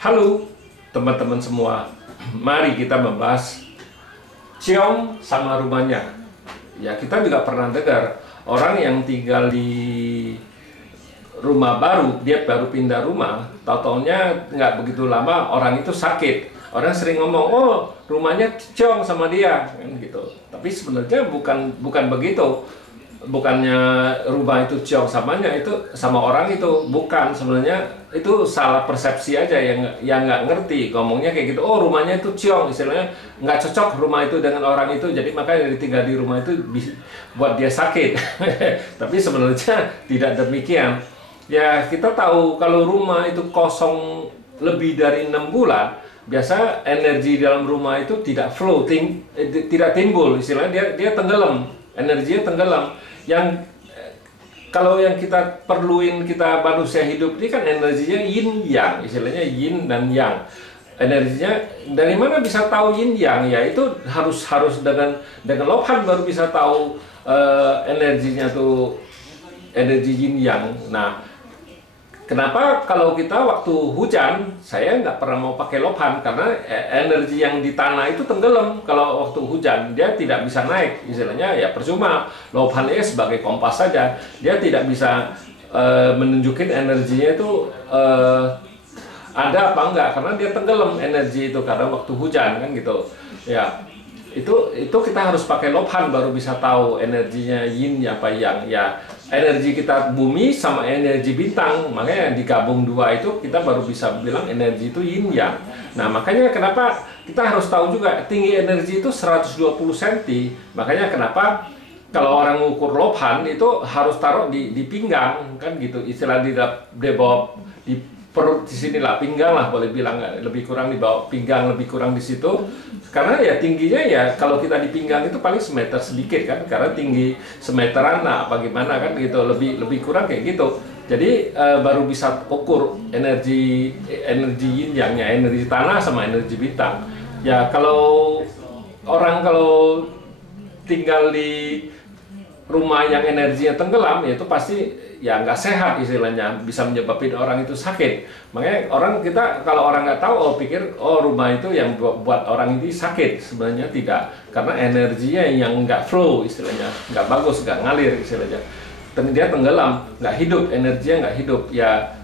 Halo teman-teman semua, mari kita membahas ciong sama rumahnya. Ya, kita juga pernah dengar orang yang tinggal di rumah baru, dia baru pindah rumah, tau-taunya nggak begitu lama orang itu sakit. Orang sering ngomong, oh rumahnya ciong sama dia, kan gitu. Tapi sebenarnya bukan begitu. Bukannya rumah itu ciong samanya itu sama orang itu, bukan. Sebenarnya itu salah persepsi aja, yang nggak ngerti ngomongnya kayak gitu. Oh rumahnya itu ciong, istilahnya nggak cocok rumah itu dengan orang itu, jadi makanya tinggal di rumah itu buat dia sakit. Tapi sebenarnya tidak demikian. Ya, kita tahu kalau rumah itu kosong lebih dari 6 bulan, biasa energi dalam rumah itu tidak floating, tidak timbul, istilahnya dia tenggelam, energinya tenggelam. Yang kalau yang kita perluin, kita manusia hidup ini kan energinya yin yang, istilahnya yin dan yang. Energinya dari mana bisa tahu yin yang? Ya itu harus dengan lobhan baru bisa tahu energinya tuh, energi yin yang. Nah, kenapa kalau kita waktu hujan, saya nggak pernah mau pakai lobhan, karena energi yang di tanah itu tenggelam. Kalau waktu hujan, dia tidak bisa naik. Istilahnya ya percuma, lobhan sebagai kompas saja. Dia tidak bisa menunjukin energinya itu ada apa enggak, karena dia tenggelam energi itu, karena waktu hujan kan gitu. Ya, itu kita harus pakai lobhan baru bisa tahu energinya yin apa yang. Ya, energi kita bumi sama energi bintang, makanya digabung dua itu kita baru bisa bilang energi itu yin yang. Nah, makanya kenapa kita harus tahu juga tinggi energi itu 120 cm. Makanya kenapa kalau orang ngukur lobhan itu harus taruh di pinggang kan gitu, istilah di bawah di perut, di sini lah, pinggang lah boleh bilang, lebih kurang di bawah pinggang, lebih kurang di situ. Karena ya tingginya ya kalau kita di pinggang itu paling semeter sedikit kan, karena tinggi semeteran lah bagaimana kan gitu, lebih kurang kayak gitu. Jadi baru bisa ukur energi yin yangnya, energi tanah sama energi bintang. Ya kalau tinggal di rumah yang energinya tenggelam, ya itu pasti ya nggak sehat, istilahnya bisa menyebabkan orang itu sakit. Makanya kalau orang nggak tahu, pikir rumah itu yang buat orang ini sakit. Sebenarnya tidak, karena energinya yang nggak flow, istilahnya nggak bagus, nggak ngalir, istilahnya dia tenggelam, nggak hidup, energinya nggak hidup. Ya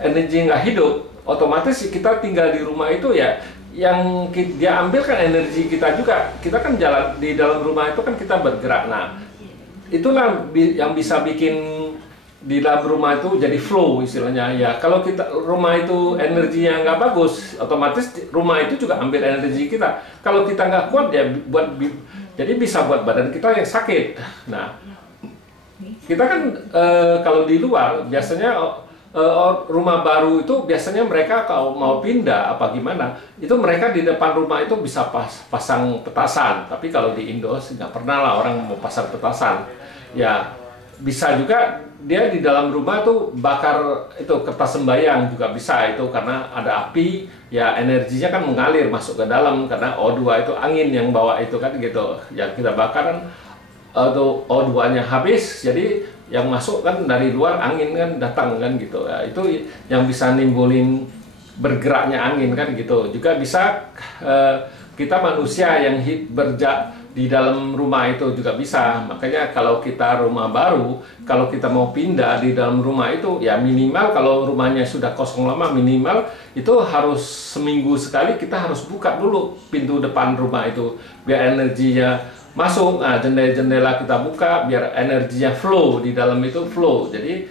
energi nggak hidup, otomatis kita tinggal di rumah itu ya yang dia ambil kan energi kita juga. Kita kan jalan di dalam rumah itu kan kita bergerak. Nah, itulah yang bisa bikin di dalam rumah itu jadi flow, istilahnya. Ya kalau rumah itu energinya nggak bagus, otomatis rumah itu juga ambil energi kita. Kalau kita nggak kuat ya jadi bisa buat badan kita yang sakit. Nah, kita kan kalau di luar biasanya rumah baru itu biasanya mereka kalau mau pindah apa gimana, itu mereka di depan rumah itu bisa pasang petasan. Tapi kalau di Indo nggak pernah lah orang mau pasang petasan. Ya bisa juga dia di dalam rumah tuh bakar itu kertas sembayang juga bisa itu, karena ada api ya, energinya kan mengalir masuk ke dalam, karena O2 itu angin yang bawa itu kan gitu. Yang kita bakar kan atau O2-nya habis, jadi yang masuk kan dari luar, angin kan datang kan gitu. Ya, itu yang bisa nimbulin bergeraknya angin kan gitu. Juga bisa kita manusia yang di dalam rumah itu juga bisa. Makanya kalau kita rumah baru, kalau kita mau pindah di dalam rumah itu ya minimal, kalau rumahnya sudah kosong lama, minimal itu harus seminggu sekali kita harus buka dulu pintu depan rumah itu biar energinya masuk. Nah, jendela kita buka biar energinya flow di dalam itu, flow. Jadi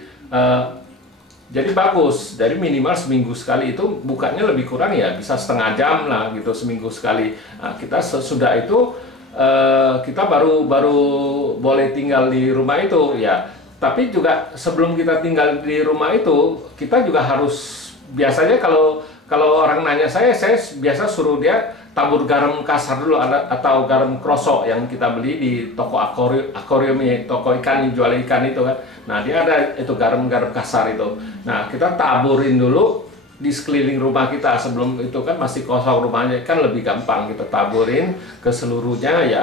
bagus, dari minimal seminggu sekali itu bukanya, lebih kurang ya bisa setengah jam lah gitu seminggu sekali. Nah, kita sesudah itu kita baru boleh tinggal di rumah itu ya. Tapi juga sebelum kita tinggal di rumah itu, kita juga harus, biasanya kalau orang nanya saya biasa suruh dia tabur garam kasar dulu, atau garam krosok yang kita beli di toko akuarium, toko ikan yang jual ikan itu kan. Nah, dia ada itu garam kasar itu. Nah, kita taburin dulu di sekeliling rumah kita. Sebelum itu kan masih kosong rumahnya, kan lebih gampang kita taburin ke seluruhnya ya.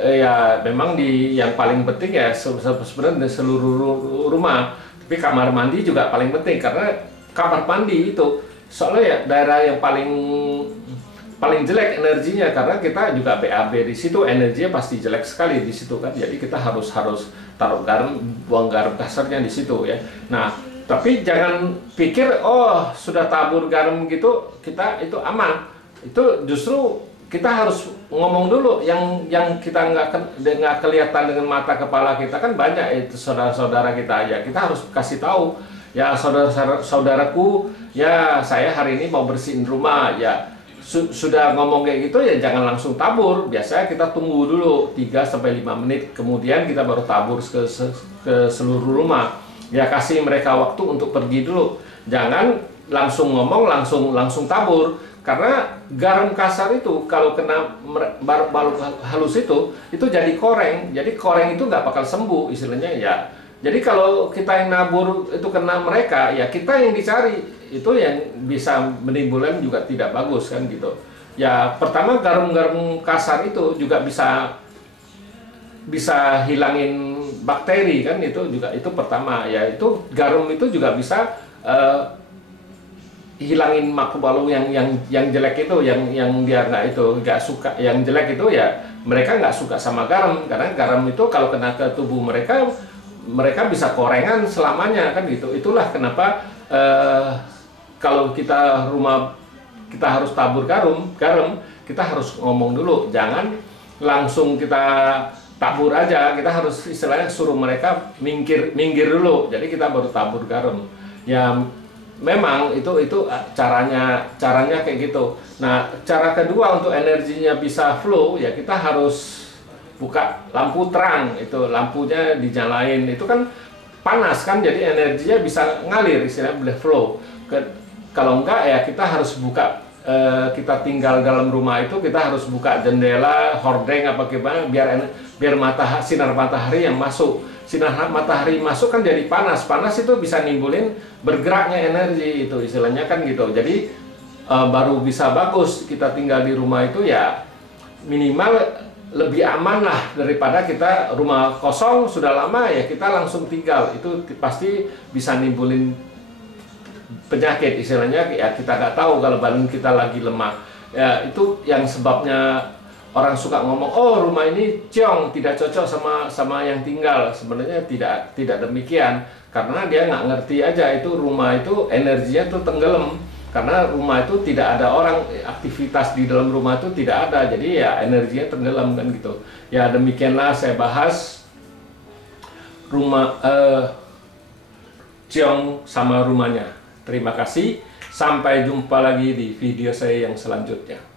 Ya memang yang paling penting ya sebenarnya di seluruh rumah. Tapi kamar mandi juga paling penting, karena kamar mandi itu soalnya ya daerah yang paling paling jelek energinya, karena kita juga BAB di situ, energinya pasti jelek sekali di situ kan. Jadi kita harus taruh garam, buang garam kasarnya di situ ya. Nah, tapi jangan pikir oh sudah tabur garam gitu kita itu aman. Itu justru kita harus ngomong dulu yang kita nggak kelihatan dengan mata kepala kita kan banyak itu saudara-saudara kita aja. Kita harus kasih tahu ya saudaraku ya saya hari ini mau bersihin rumah ya. Sudah ngomong kayak gitu ya jangan langsung tabur. Biasanya kita tunggu dulu 3-5 menit, kemudian kita baru tabur ke seluruh rumah. Ya kasih mereka waktu untuk pergi dulu. Jangan langsung ngomong langsung tabur. Karena garam kasar itu kalau kena balut halus itu jadi koreng. Jadi koreng itu nggak bakal sembuh istilahnya ya. Jadi kalau kita yang nabur itu kena mereka, ya kita yang dicari. Itu yang bisa menimbulkan juga tidak bagus kan gitu. Ya pertama garam-garam kasar itu juga bisa hilangin bakteri kan, itu juga itu pertama ya. Itu garam itu juga bisa hilangin makrobalu yang jelek itu, yang dia nggak suka, yang jelek itu ya mereka nggak suka sama garam, karena garam itu kalau kena ke tubuh mereka bisa korengan selamanya kan gitu. Itulah kenapa kalau kita harus tabur garam, kita harus ngomong dulu, jangan langsung kita tabur aja. Kita harus istilahnya suruh mereka minggir dulu. Jadi kita baru tabur garam. Ya memang itu caranya kayak gitu. Nah, cara kedua untuk energinya bisa flow ya kita harus buka lampu terang, itu lampunya dinyalain, itu kan panas kan, jadi energinya bisa ngalir, istilahnya boleh flow. Kalau enggak ya kita harus buka, kita tinggal dalam rumah itu kita harus buka jendela, hordeng apa gimana biar sinar matahari yang masuk. Sinar matahari masuk kan jadi panas itu bisa nimbulin bergeraknya energi, itu istilahnya kan gitu. Jadi baru bisa bagus kita tinggal di rumah itu ya, minimal lebih aman lah daripada kita rumah kosong sudah lama ya kita langsung tinggal, itu pasti bisa nimbulin penyakit istilahnya ya. Kita nggak tahu kalau badan kita lagi lemah ya, itu yang sebabnya orang suka ngomong oh rumah ini ciong, tidak cocok sama yang tinggal. Sebenarnya tidak demikian, karena dia nggak ngerti aja itu rumah itu energinya tuh tenggelam, karena rumah itu tidak ada orang, aktivitas di dalam rumah itu tidak ada, jadi ya energinya tenggelam kan gitu. Ya demikianlah saya bahas rumah ciong sama rumahnya. Terima kasih, sampai jumpa lagi di video saya yang selanjutnya.